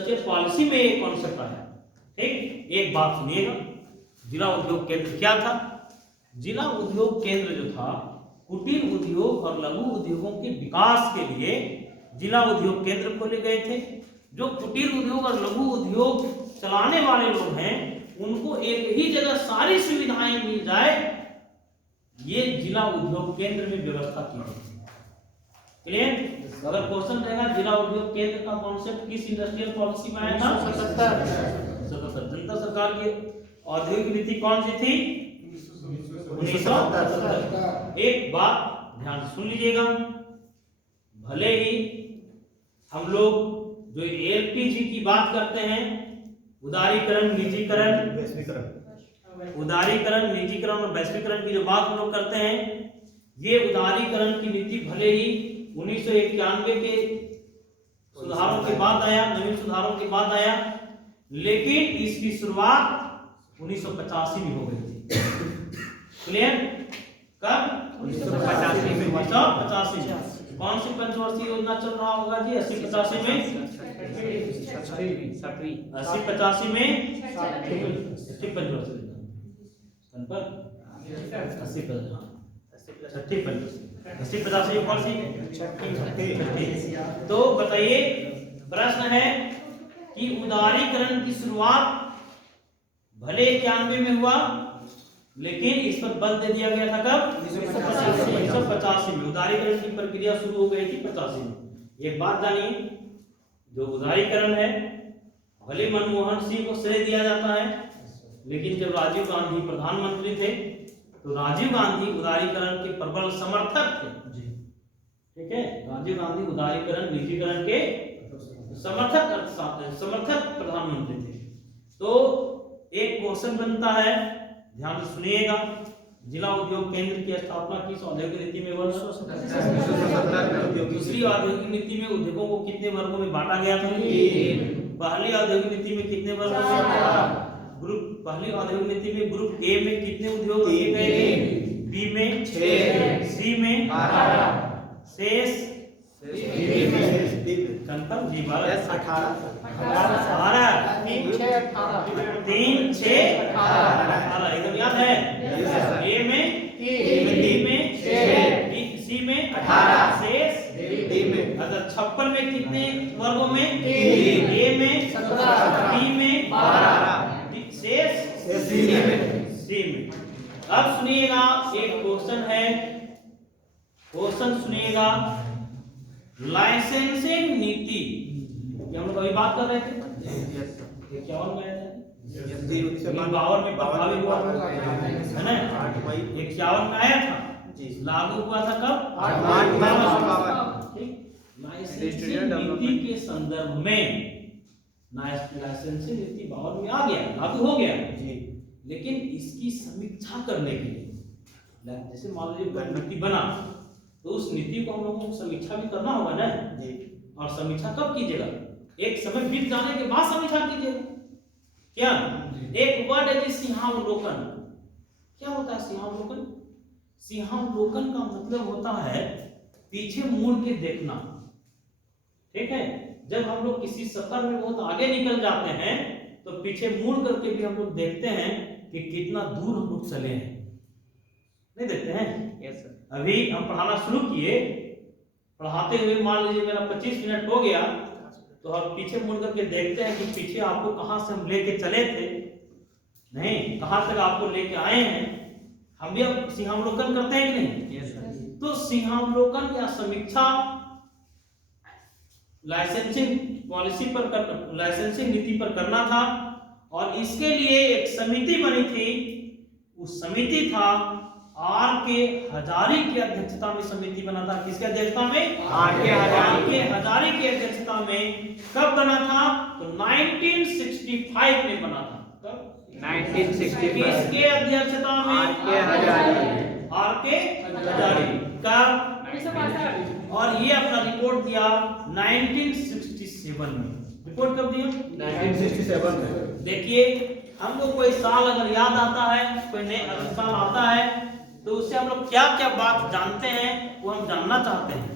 Industrial policy में ये concept आया। ठीक, एक बात सुनिएगा, जिला उद्योग केंद्र क्या था? जिला उद्योग केंद्र जो था, कुटीर उद्योग और लघु उद्योगों के विकास के लिए जिला उद्योग केंद्र खोले गए थे। जो कुटीर उद्योग और लघु उद्योग चलाने वाले लोग हैं, उनको एक ही जगह सारी सुविधाएं मिल जाए, ये जिला उद्योग केंद्र में व्यवस्था की गई। क्लियर? अगर क्वेश्चन रहेगा जिला उद्योग केंद्र का कॉन्सेप्ट किस इंडस्ट्रियल पॉलिसी में आया था? 77। जनता सरकार की औद्योगिक नीति कौन सी थी? 1977। एक बात ध्यान सुन लीजिएगा, भले ही हम लोग जो एलपीजी की बात करते हैं, उदारीकरण, निजीकरण, उदारीकरण, निजीकरण और वैश्वीकरण की जो बात हम लोग करते हैं, ये उदारीकरण की नीति भले ही 1991 के सुधारों के बाद आया, नवीन सुधारों के बाद आया, लेकिन इसकी शुरुआत 1985 में हो गई थी। क्लियर? कब? 1985 में। 1985 में कौन सी पंचवर्षीय योजना चल रहा होगा जी? 80-85 में, 80-85 में 60 पंचवर्षीय योजना, 80-85 कौन सी? तो बताइए, प्रश्न है कि उदारीकरण की शुरुआत भले 91 में हुआ, लेकिन इस पर बल दे दिया गया था कब? 1985 में। उदारीकरण की प्रक्रिया शुरू हो गई थी 85 में। एक बात जानिए, जो उदारीकरण है, भले मनमोहन सिंह को श्रेय दिया जाता है, लेकिन जब राजीव गांधी प्रधानमंत्री थे, तो राजीव गांधी उदारीकरण के प्रबल समर्थक थे। ठीक है, राजीव गांधी उदारीकरण, निजीकरण के समर्थक प्रधानमंत्री थे। तो एक क्वेश्चन बनता है, ध्यान से सुनिएगा, जिला उद्योग केंद्र की स्थापना किस औद्योगिक नीति में हुई? दूसरी औद्योगिक नीति में उद्योगों को कितने वर्गों में बांटा गया था? पहली औद्योगिक नीति में कितने वर्गों में? ग्रुप, पहली औद्योगिक नीति में ग्रुप ए में कितने उद्योग रखे गए थे? बी में 6, सी में 12, शेष कंफर्म जी 12, 18, 3, 6, 18 एकदम याद है? ए में 3, बी में 6, सी में 18, शेष डी में। अच्छा, 56 में कितने वर्गों में? ए में 17, बी में 12, शेष सी में। अब सुनिएगा, एक क्वेश्चन है, क्वेश्चन सुनिएगा, लाइसेंसिंग नीति, हम लोग अभी बात कर रहे थे, 51 में आया था, 52 में प्रभावी हुआ है ना, 51 में आया था, लागू हुआ था कब? 8 ठीक। लाइसेंसिंग नीति के संदर्भ में लाइसेंसिंग नीति 52 में आ गया, लागू हो गया जी, लेकिन इसकी समीक्षा करने के लिए, जैसे मान लीजिए नीति बना, तो उस नीति को हम लोगों को समीक्षा भी करना होगा ना जी। और समीक्षा कब कीजिएगा? एक समय बीत जाने के बाद समीक्षा कीजिएगा। क्या? एक वर्ड है जी, सिंहावलोकन। क्या होता है सिंहावलोकन? सिंहावलोकन का मतलब होता है पीछे मुड़ के देखना। ठीक है, जब हम लोग किसी सफर में बहुत आगे निकल जाते हैं, तो पीछे मुड़ करके भी हम लोग देखते हैं कि कितना दूर हम लोग चले हैं, नहीं देखते हैं? Yes sir. अभी हम पढ़ाना शुरू किए, पढ़ाते हुए मान लीजिए मेरा 25 मिनट हो गया, तो हम पीछे मुड़ करके देखते हैं कि पीछे आपको कहां से हम लेके चले थे, नहीं कहां तक आपको लेके आए हैं। हम भी अब सिंहावलोकन करते हैं कि नहीं? Yes sir. तो सिंहावलोकन या समीक्षा लाइसेंसिंग पॉलिसी पर, लाइसेंसिंग नीति पर करना था, और इसके लिए एक समिति बनी थी। उस समिति था आर.के. हजारी की अध्यक्षता में समिति बना था। किसके अध्यक्षता में? आर.के. हजारी की अध्यक्षता में। कब बना था? तो 1965 में बना था। कब? 1965। किसके अध्यक्षता में? आर.के. हजारी। कब? और ये अपना रिपोर्ट दिया 1967 में। रिपोर्ट कब दिया? 1967 में। देखिए, हमको कोई साल अगर याद आता है, कोई नया साल आता है, तो उससे हम लोग क्या क्या बात जानते हैं वो हम जानना चाहते हैं।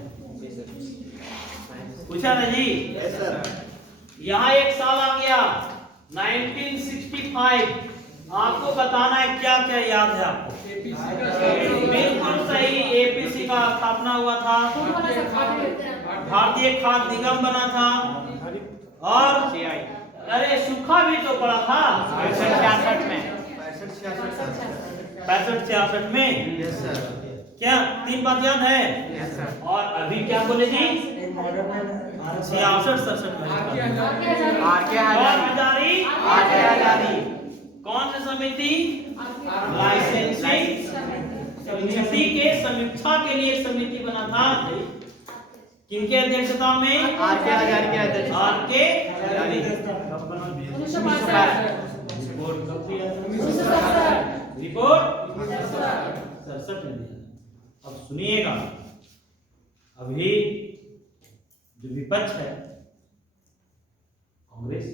पूछा ना जी? Yes sir. यहाँ एक साल आ गया 1965। आपको बताना है क्या क्या याद है आपको? बिल्कुल सही, एपीसी का स्थापना हुआ था, भारतीय खाद्य निगम बना था, और अरे सूखा भी तो पड़ा था 65-66 में। 65-66 में क्या 3 बात याद है? और अभी क्या बोले जी? 66-67 में हजारी कौन सी समिति? लाइसेंसिंग समिति के समीक्षा के लिए समिति बना था। किनके अध्यक्षता में? आर.के. हजारी के अध्यक्षता। आर.के. हजारी। रिपोर्ट 67 में दिया। अब सुनिएगा, अभी जो विपक्ष है कांग्रेस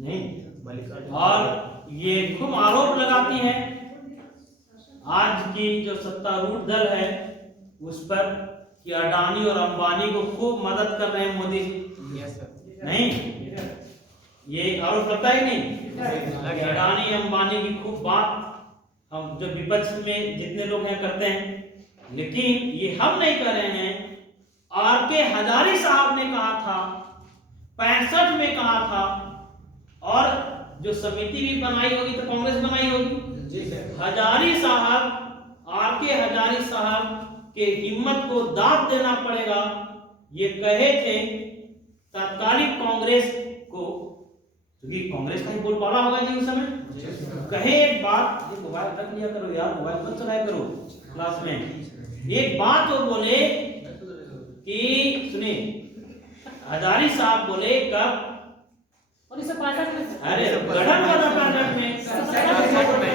नहीं, और ये खूब आरोप लगाती है आज की जो सत्तारूढ़ दल है उस पर कि अडानी और अंबानी को खूब मदद कर रहे हैं मोदी जी। नहीं, ये आरोप लगता है नहीं? अडानी अंबानी की खूब बात हम जो विपक्ष में जितने लोग हैं करते हैं, लेकिन ये हम नहीं कर रहे हैं। आर.के. हजारी साहब ने कहा था, 65 में कहा था, और जो समिति भी बनाई होगी तो कांग्रेस बनाई होगी। हजारी साहब, आर.के. हजारी साहब के हिम्मत को दाद देना पड़ेगा। ये कहे थे तत्कालीन कांग्रेस को, क्योंकि कांग्रेस का ही बोलबाला होगा जी उस समय, कहे एक बात, ये मोबाइल रख लिया करो यार, मोबाइल मत चलाया करो क्लास में। एक बात वो बोले कि सुनिए, हजारी साहब बोले कब? 1965 में। अरे गठन हुआ था 65 में,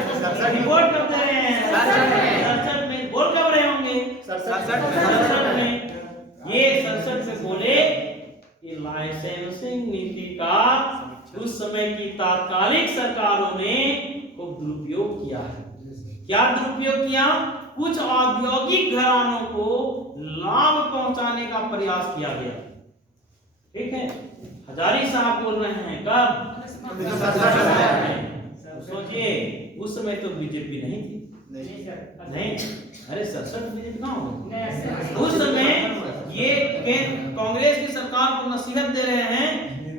67 रिपोर्ट करते रहे हैं, 67 में बोल कब रहे होंगे? 67 में। ये 67 में बोले कि लाइसेंसिंग नीति का उस समय की तात्कालिक सरकारों ने खूब दुरुपयोग किया है। क्या दुरुपयोग किया? कुछ औद्योगिक घरानों को लाभ पहुंचाने का प्रयास किया गया। ठीक है, हजारी साहब बोल रहे हैं कब? सोचिए, उस समय तो बीजेपी नहीं थी। नहीं, अरे 67 बीजेपी कहाँ हो? उस समय ये कांग्रेस की सरकार को नसीहत दे रहे हैं,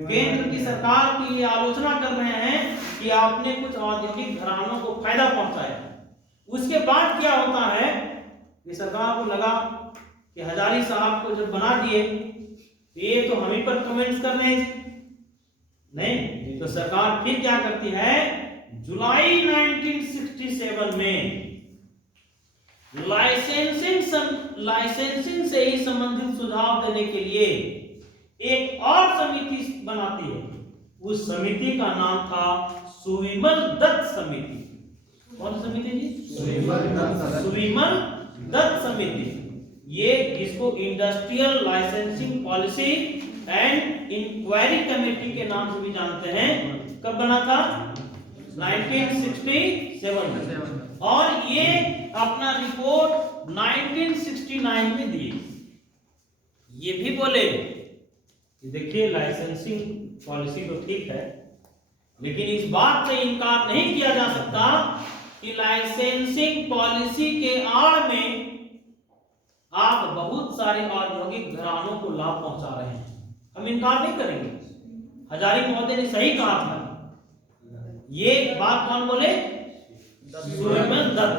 केंद्र की सरकार की आलोचना कर रहे हैं कि आपने कुछ औद्योगिक घरानों को फायदा पहुंचाया। उसके बाद क्या होता है कि सरकार को लगा कि हजारी साहब को जब बना दिए ये तो हम ही पर कमेंट्स कर रहे हैं, नहीं तो सरकार फिर क्या करती है? जुलाई 1967 में लाइसेंसिंग से ही संबंधित सुझाव देने के लिए एक और समिति बनाती है। उस समिति का नाम था सुविमल दत्त समिति। कौन सी समिति जी? सुविमल दत्त समिति। ये इसको industrial licensing policy and inquiry committee के नाम से भी जानते हैं। कब बना था? 1967 में। और ये अपना रिपोर्ट 1969 में दी। ये भी बोले कि देखिए लाइसेंसिंग पॉलिसी तो ठीक है, लेकिन इस बात से इनकार नहीं किया जा सकता कि लाइसेंसिंग पॉलिसी के आड़ में आप बहुत सारे औद्योगिक घरानों को लाभ पहुंचा रहे हैं। हम इनकार नहीं करेंगे। हजारी महोदय ने सही कहा था। ये बात कौन बोले? सुविमल दत्त।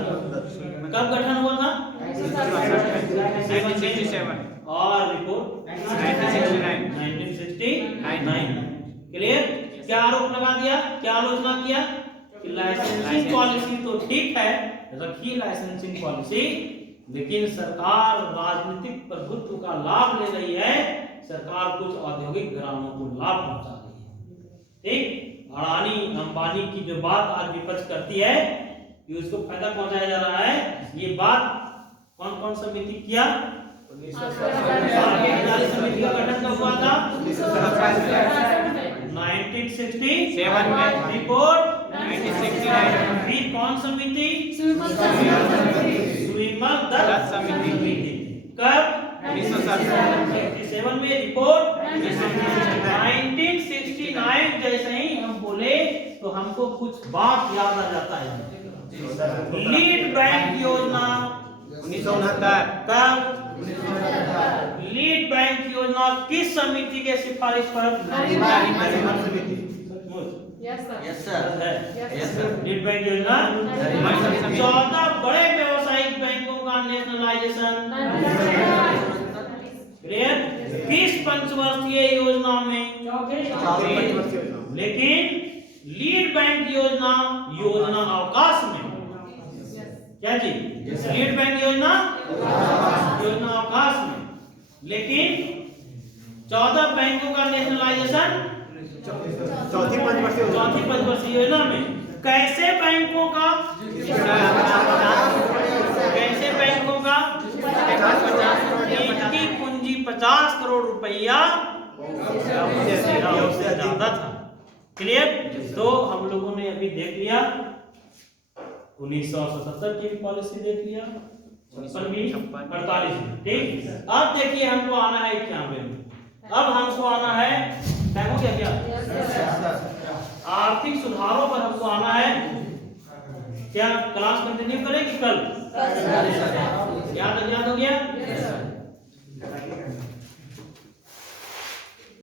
कब गठन हुआ था? 1967 और रिपोर्ट 1969। क्लियर? क्या आरोप लगा दिया, क्या आलोचना किया कि लाइसेंसिंग पॉलिसी तो ठीक है, रखिए लाइसेंसिंग पॉलिसी, लेकिन सरकार राजनीतिक प्रभुत्व का लाभ ले रही है। सरकार कुछ औद्योगिक घरानों को लाभ पहुंचा रही है। ठीक, अडानी अंबानी की जो बात आज विपक्ष करती है कि उसको फायदा पहुंचाया जा रहा है, ये बात कौन कौन समिति किया? समिति का गठन कब हुआ था? 1967 में। रिपोर्ट 1969। फिर कौन समिति? सुविमल दत्त समिति। कब? 1967 में। रिपोर्ट 1969 जैसे ही हम बोले तो हमको कुछ बात याद आ जाता है। लीड बैंक योजना 1969 कब? लीड बैंक योजना किस समिति के सिफारिश पर? यस सर लीड बैंक योजना 14 बड़े व्यावसायिक बैंकों का नेशनलाइजेशन किस पंचवर्षीय योजना में? लेकिन लीड बैंक योजना अवकाश में। क्या जी? लीड बैंक योजना अवकाश में, लेकिन 14 बैंकों का नेशनलाइजेशन चौथी पंचवर्षीय योजना में। कैसे बैंकों का? इनकी पूंजी 50 करोड़ रुपया ज्यादा था। क्लियर? तो हम लोगों ने अभी देख लिया 1977 की पॉलिसी देख लिया, 48 में। ठीक, अब देखिए हमको आना है 91 में। अब हमको आना है क्या आर्थिक सुधारों पर हमको आना है। क्या क्लास कंटिन्यू करेंगे कल? याद हो गया?